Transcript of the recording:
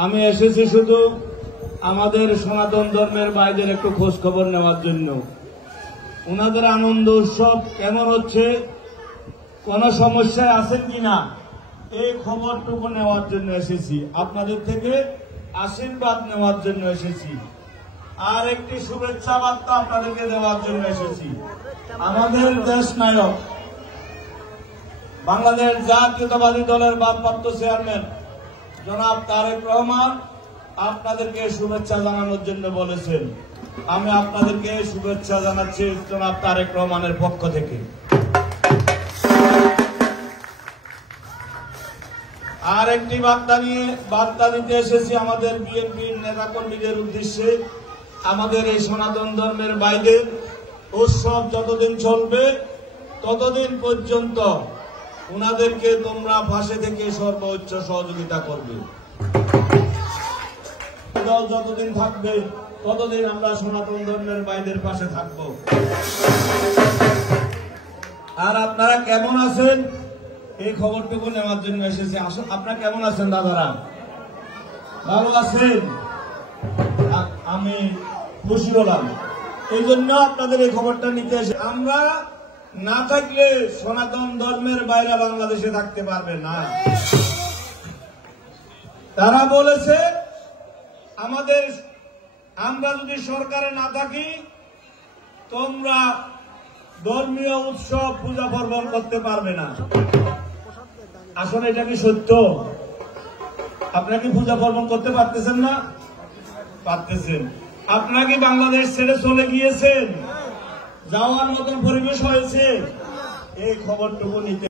আমি এসেছি শুধু আমাদের সনাতন ধর্মের ভাইদের একটু খোঁজ খবর নেওয়ার জন্য। ওনাদের আনন্দ উৎসব কেমন হচ্ছে, কোন সমস্যায় আছেন কিনা, এই খবরটুকু নেওয়ার জন্য এসেছি। আপনাদের থেকে আশীর্বাদ নেওয়ার জন্য এসেছি, আর একটি শুভেচ্ছা বার্তা আপনাদেরকে দেওয়ার জন্য এসেছি। আমাদের দেশ নায়ক বাংলাদেশ জাতীয়তাবাদী দলের ভারপ্রাপ্ত চেয়ারম্যান জনাব তারেক রহমান আপনাদেরকে শুভেচ্ছা জানানোর জন্য বলেছেন। আমি আপনাদেরকে শুভেচ্ছা জানাচ্ছি জনাব তারেক রহমানের পক্ষ থেকে। আর একটি বার্তা দিতে এসেছি আমাদের বিএনপির নেতাকর্মীদের উদ্দেশ্যে। আমাদের এই সনাতন ধর্মের ভাইদের উৎসব যতদিন চলবে ততদিন পর্যন্ত ওনাদেরকে তোমরা পাশে থেকে সর্বোচ্চ সহযোগিতা করবে। দল যতদিন থাকবে ততদিন আমরা সনাতন ধর্মের ভাইদের পাশে থাকব। আর আপনারা কেমন আছেন এই খবরটুকু নেওয়ার জন্য এসেছি। আপনারা কেমন আছেন দাদারা? ভালো আছেন? আমি খুশি হলাম, এই জন্য আপনাদের এই খবরটা নিতে এসে। আমরা না থাকলে সনাতন ধর্মের বাইরে বাংলাদেশে থাকতে পারবে না। তারা বলেছে আমরা যদি সরকারে না থাকি তোমরা ধর্মীয় উৎসব পূজা পার্বণ করতে পারবে না। আসলে এটা কি সত্য? আপনারা কি পূজা পার্বণ করতে পারতেছেন না? পারতেছেন। আপনারা কি বাংলাদেশ ছেড়ে চলে গিয়েছেন? যাওয়ার মতন পরিবেশ হয়েছে? এই খবরটুকু নিতে